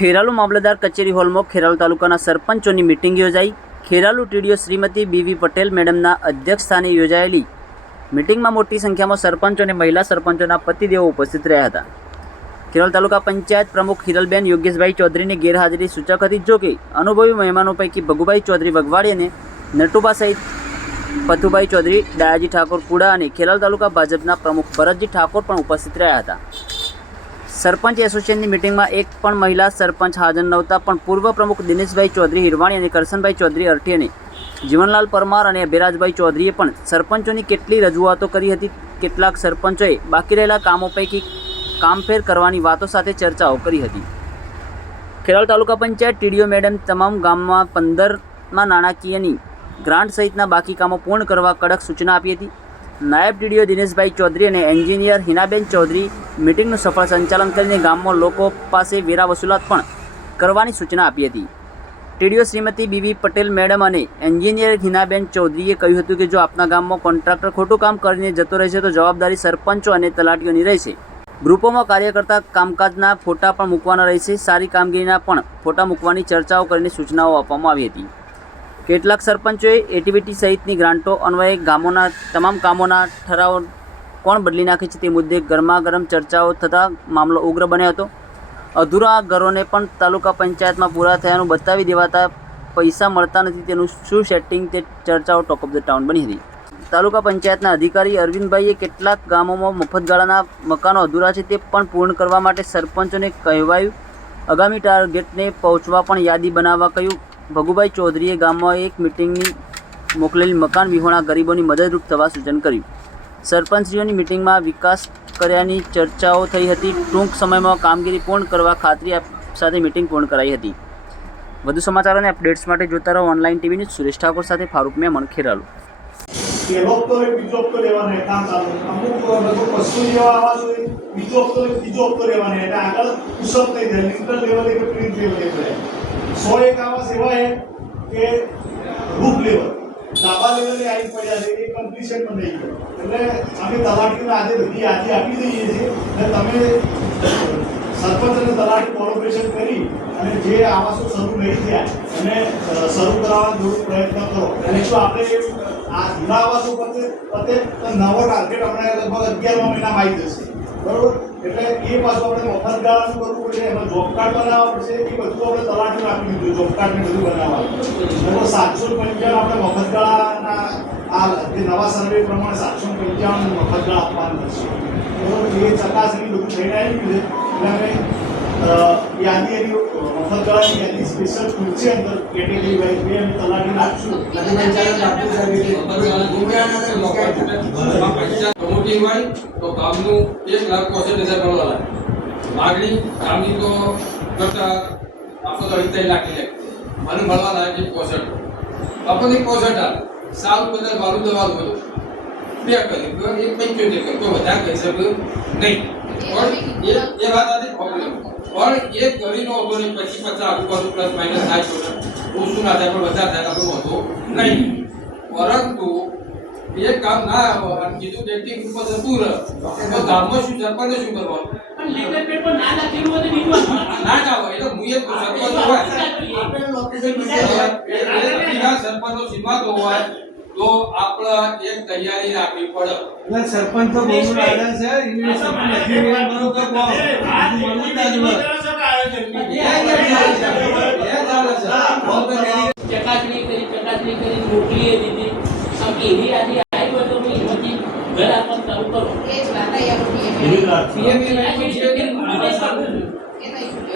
ખેરાલુ મામલતદાર કચેરી હોલમાં ખેરાલુ તાલુકાના સરપંચોની મીટિંગ યોજાઈ। ખેરાલુ ટીડીઓ શ્રીમતી બીવી પટેલ મેડમના અધ્યક્ષસ્થાને યોજાયેલી મીટિંગમાં મોટી સંખ્યામાં સરપંચો અને મહિલા સરપંચોના પતિદેવો ઉપસ્થિત રહ્યા હતા। ખેરાલુ તાલુકા પંચાયત પ્રમુખ હિરલબેન યોગેશભાઈ ચૌધરીની ગેરહાજરી સૂચક હતી। જોકે અનુભવી મહેમાનો પૈકી ભગુભાઈ ચૌધરી વગવાડી અને નટુબા સહિત પથુભાઈ ચૌધરી, ડાયાજી ઠાકોર કુડા અને ખેરાલુ તાલુકા ભાજપના પ્રમુખ ભરતજી ઠાકોર પણ ઉપસ્થિત રહ્યા હતા। સરપંચ એસોસિએશનની મીટિંગમાં એક પણ મહિલા સરપંચ હાજર નહોતા, પણ પૂર્વ પ્રમુખ દિનેશભાઈ ચૌધરી હિરવાણી અને કરશનભાઈ ચૌધરી અરઠી અને જીવનલાલ પરમાર અને અભિરાજભાઈ ચૌધરીએ પણ સરપંચોની કેટલી રજૂઆતો કરી હતી। કેટલાક સરપંચોએ બાકી રહેલા કામો પૈકી કામફેર કરવાની વાતો સાથે ચર્ચાઓ કરી હતી। ખેરાલુ તાલુકા પંચાયત ટીડીઓ મેડમ તમામ ગામમાં 15માં નાણાકીયની ગ્રાન્ટ સહિતના બાકી કામો પૂર્ણ કરવા કડક સૂચના આપી હતી। નાયબ ટીડીઓ દિનેશભાઈ ચૌધરી અને એન્જિનિયર હિનાબેન ચૌધરી મીટિંગનું સફળ સંચાલન કરીને ગામમાં લોકો પાસે વેરા વસૂલાત પણ કરવાની સૂચના આપી હતી। TDO Shrimati BV Patel madam અને એન્જિનિયર હિનાબેન ચૌધરીએ કહ્યું હતું કે જો આપના ગામમાં કોન્ટ્રાક્ટર ખોટું કામ કરીને જતો રહેશે તો જવાબદારી સરપંચો અને તલાટીઓની રહેશે। ગ્રુપોમાં કાર્ય કરતા કામકાજના ફોટા પણ મૂકવાના રહેશે। સારી કામગીરીના પણ ફોટા મૂકવાની ચર્ચાઓ કરીને સૂચનાઓ આપવામાં આવી હતી। કેટલાક સરપંચોએ એટીવીટી સહિતની ગ્રાન્ટો અન્વયે ગામોના તમામ કામોના ઠરાવો કોણ બદલી નાખે છે તે મુદ્દે ગરમાગરમ ચર્ચાઓ થતાં મામલો ઉગ્ર બન્યો હતો। અધૂરા ઘરોને પણ તાલુકા પંચાયતમાં પૂરા થયાનું બતાવી દેવાતા પૈસા મળતા નથી, તેનું શું સેટિંગ તે ચર્ચાઓ ટોક ઓફ ધ ટાઉન બની હતી। તાલુકા પંચાયતના અધિકારી અરવિંદભાઈએ કેટલાક ગામોમાં મફતગાળાના મકાનો અધૂરા છે તે પણ પૂર્ણ કરવા માટે સરપંચોને કહેવાયું। આગામી ટાર્ગેટને પહોંચવા પણ યાદી બનાવવા કહ્યું। ભગુભાઈ ચૌધરીએ ગામમાં એક મીટિંગની મોકલેલી મકાન વિહોણા ગરીબોની મદદરૂપ થવા સૂચન કર્યું। સરપંચશ્રીઓની મીટિંગમાં વિકાસ કર્યાની ચર્ચાઓ થઈ હતી। ટૂંક સમયમાં કામગીરી પૂર્ણ કરવા ખાતરી સાથે મીટિંગ પૂર્ણ કરાઈ હતી। વધુ સમાચાર અને અપડેટ્સ માટે જોતા રહો online TV news. Suresh Thakor સાથે ફારૂક મેમણ, ખેરાલુ। रूप लेवल डाबा लेवल आई पड़ा है एक कंप्लीशन में नहीं है એટલે અમે તલાટીને આજે બધી યાદી આપી દઈએ છીએ અને તમે સરપંચ અને તલાટી કોર્પોરેશન કરી અને જે આવાસો શરૂ નહીં થયા અને શરૂ કરાવવાનો જરૂર પ્રયત્ન કરો। અને જો આપણે આ જૂના આવાસો પતે તો નવો ટાર્ગેટ આપણે લગભગ 11મા મહિનામાં આવી જશે, બરોબર? એટલે એ પાછું આપણે મફત ગાળાનું કરવું પડશે, એમાં જોબ કાર્ડ બનાવવા પડશે, એ બધું આપણે તલાટીને આપી દીધું, જોબ કાર્ડ ને બધું બનાવવા। એટલે 755 આપણે મફત ગાળાના આ જે નવા સર્વે પ્રમાણે 755 મફત ગાળા આપવાનું છે, બરોબર? એ ચકાસણી બધું થઈને આવી ગયું છે। એટલે અમે યાદી એની મફત ગાળાની યાદી સ્પેશિયલ પૂછે અંદર કેટેગરી વાઇઝ બે અમે તલાટીને આપશું। तो कामનું 1,65,000 મળવા માગણી કામની તો કરતા આપણો તો 3 લાખ લે મને મળવા લાગે 65 આપણને 65 સાલ બધા વાળું દવાનું હતું બે કરી તો 1,75 કરતો વધારે કરી શકું નહીં। પણ એ વાત આથી પ્રોબ્લેમ પણ એ કરીને ઓગોને પછી 50 આજુબાજુ પ્લસ માઇનસ થાય તો ઓછું ના થાય પણ વધારે થાય આપણું હોતો નહીં। પરંતુ એ કામ ના આવે કીધું ટેકનિક ઉપર જતું રહે તો ગામમાં શું સરપંચે શું કરવાનું? પણ લેટર પેપર ના લખેલું હોય તો નીકળવાનું ના આવે એટલે હું એ સરપંચ હોય સરપંચનો સીમાતો હોય તો આપણે એક તૈયારી રાખવી પડે। એટલે સરપંચ તો બહુ રાજા છે યુનિવર્સિટી નથી બરોબર ચકાસણી કરી મોકલી દીધી એવી યાદી આવી હોય તો એમાંથી ઘર આપવાનું ચાલુ કરો।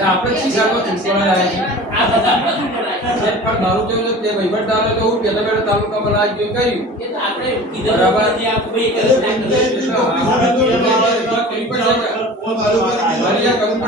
આપણે શિક્ષામાં ચૂંટણી આ બધા શું કરાય પણ મારું કેવું છે કે વહીવટદારે તો હું પહેલા તાલુકા બનાવી કહ્યું એ તો આપણે કીધું બરાબર જે આ કોઈ